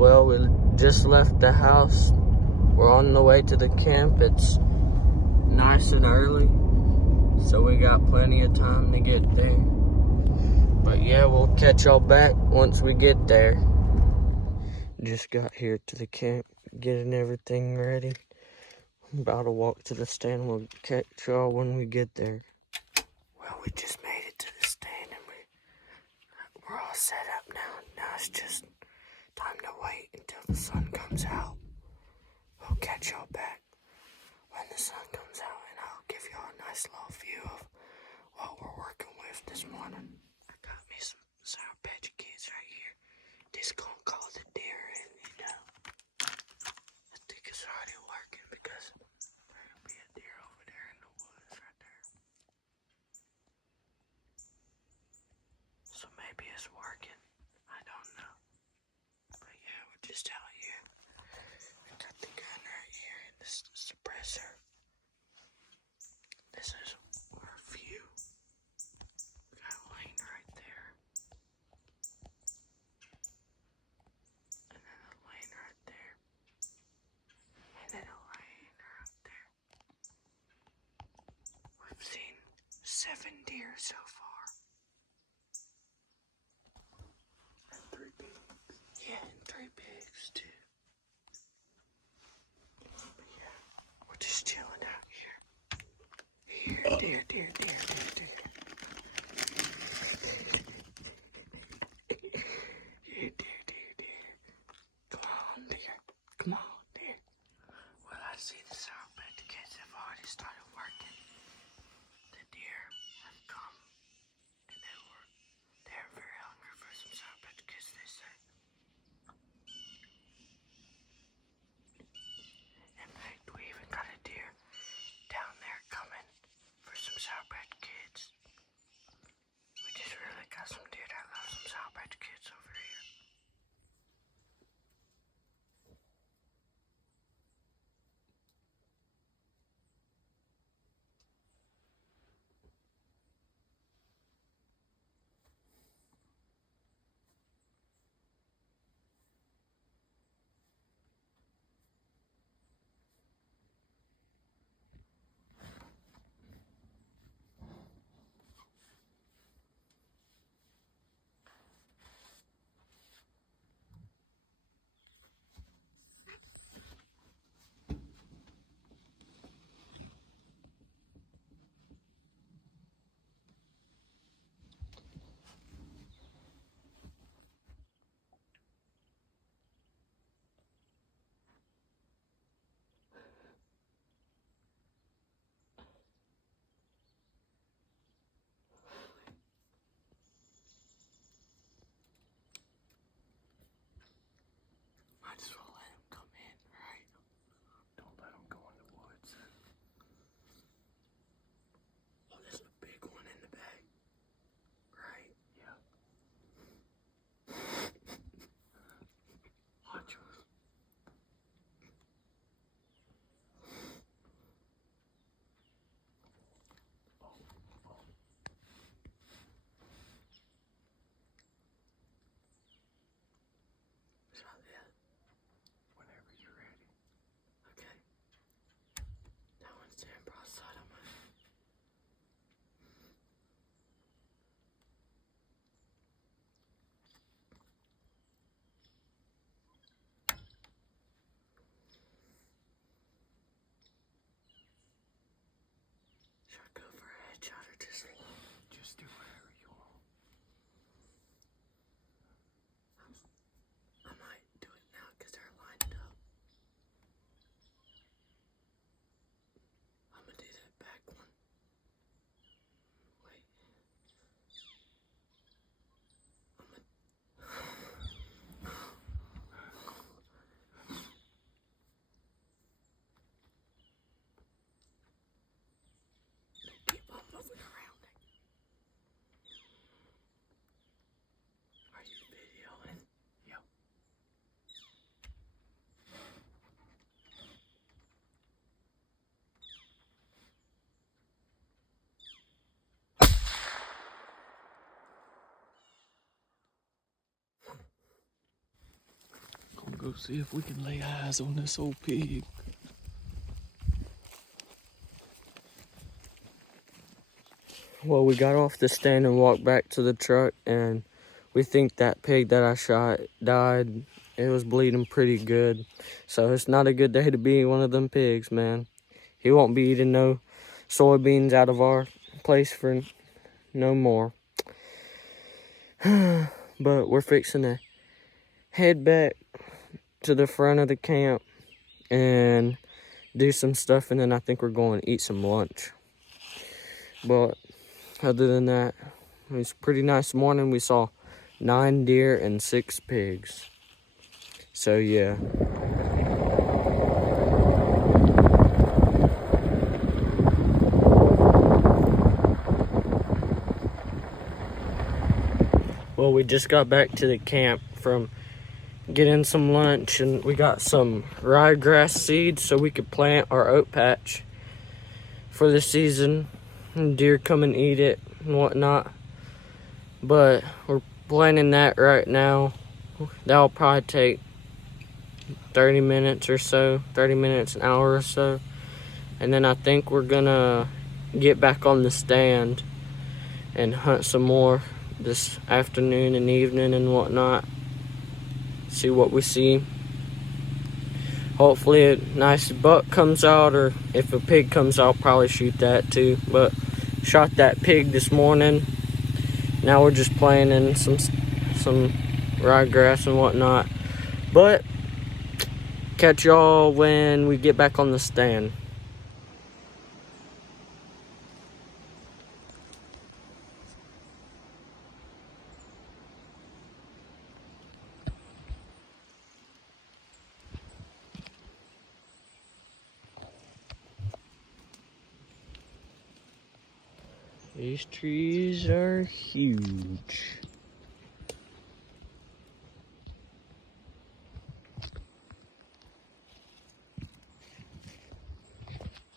Well, we just left the house. We're on the way to the camp. It's nice and early, so we got plenty of time to get there. But yeah, we'll catch y'all back once we get there. Just got here to the camp, getting everything ready. I'm about to walk to the stand. We'll catch y'all when we get there. Well, we just made it to the stand and we're all set up now. Now it's just time to wait until the sun comes out. We'll catch y'all back when the sun comes out, and I'll give y'all a nice little view of what we're working with this morning. I got me some Sour Patch Kids right here. This gonna call the deer in, I think it's already working because there'll be a deer over there in the woods right there. So maybe it's working. I don't know. But yeah, we're just out here. I got the gun right here and this is the suppressor. This is our view. We got a lane right there. And then a lane right there. And then a lane right there. We've seen 7 deer so far. And 3 pigs. Yeah, and 3 pigs too. But yeah, we're just chilling out here. Here, deer. Here, deer. Come on, deer. Well, I see the Sour Patch Kids have already started working. The deer have come go see if we can lay eyes on this old pig. Well, we got off the stand and walked back to the truck, and we think that pig that I shot died. It was bleeding pretty good. So it's not a good day to be one of them pigs, man. He won't be eating no soybeans out of our place for no more. But we're fixing to head back to the front of the camp and do some stuff, and then I think we're going to eat some lunch. But other than that, it was a pretty nice morning. We saw 9 deer and 6 pigs. So yeah. Well, we just got back to the camp from getting some lunch, and we got some ryegrass seeds so we could plant our oat patch for the season, and deer come and eat it and whatnot. But we're planting that right now. That'll probably take 30 minutes or so, 30 minutes, an hour or so. And then I think we're gonna get back on the stand and hunt some more this afternoon and evening and whatnot. See what we see. Hopefully a nice buck comes out, or if a pig comes out, I'll probably shoot that too. But shot that pig this morning. Now we're just planting some ryegrass and whatnot. But catch y'all when we get back on the stand. These trees are huge.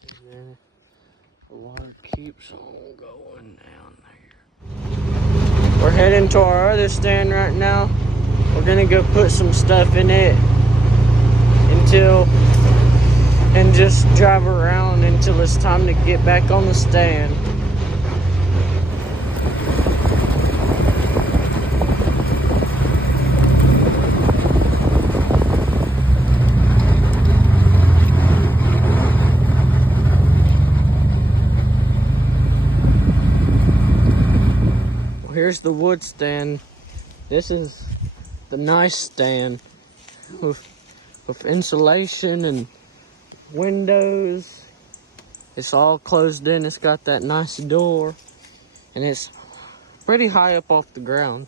And then the water keeps on going down there. We're heading to our other stand right now. We're gonna go put some stuff in it and just drive around until it's time to get back on the stand. Here's the wood stand. This is the nice stand with insulation and windows. It's all closed in. It's got that nice door, and it's pretty high up off the ground.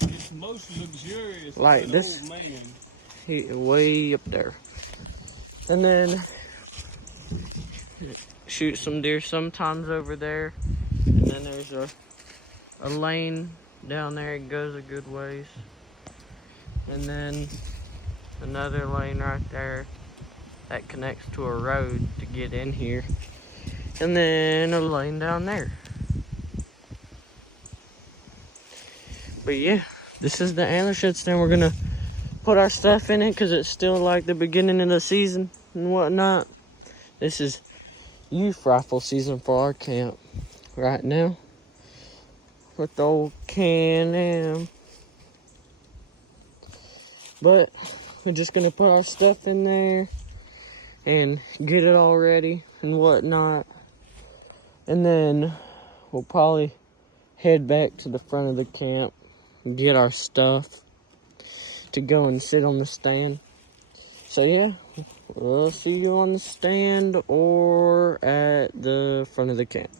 It's most luxurious. Like this, old man. Way up there. And then shoot some deer sometimes over there. And then there's a lane down there. It goes a good ways. And then another lane right there that connects to a road to get in here. And then a lane down there. But yeah, this is the antler shed stand. We're gonna put our stuff in it because it's still like the beginning of the season and whatnot. This is youth rifle season for our camp right now with the old Can-Am. But we're just gonna put our stuff in there and get it all ready and whatnot, and then we'll probably head back to the front of the camp and get our stuff to go and sit on the stand. So yeah, we'll see you on the stand or at the front of the camp.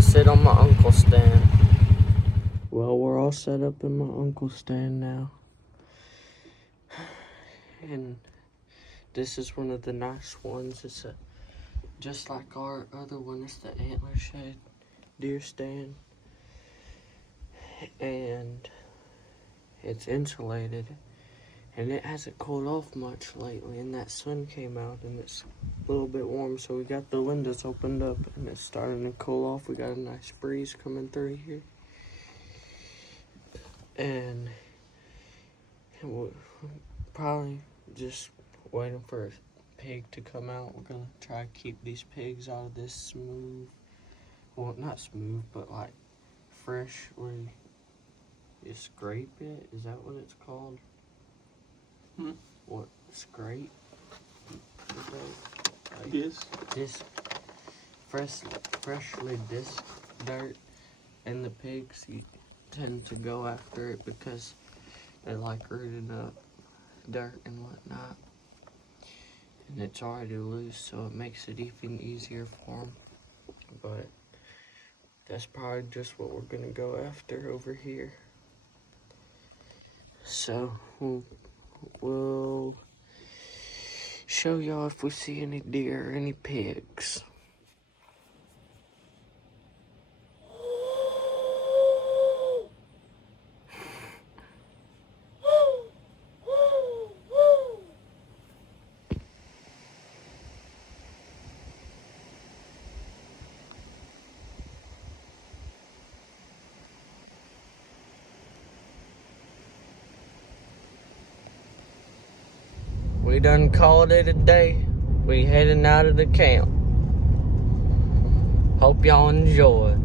Sit on my uncle's stand. Well, we're all set up in my uncle's stand now. And this is one of the nice ones. It's just like our other one. It's the antler shed deer stand. And it's insulated, and it hasn't cooled off much lately, and that sun came out and it's a little bit warm, so we got the windows opened up and it's starting to cool off. We got a nice breeze coming through here, and we're probably just waiting for a pig to come out. We're gonna try to keep these pigs out of this smooth, well, not smooth, but like fresh, where you scrape it. Is that what it's called? What, scrape? Like Yes. freshly disc dirt, and the pigs tend to go after it because they like rooting up dirt and whatnot, and it's already loose, so it makes it even easier for them. But that's probably just what we're gonna go after over here. So we'll show y'all if we see any deer or any pigs. We done called it a day. We heading out of the camp. Hope y'all enjoy.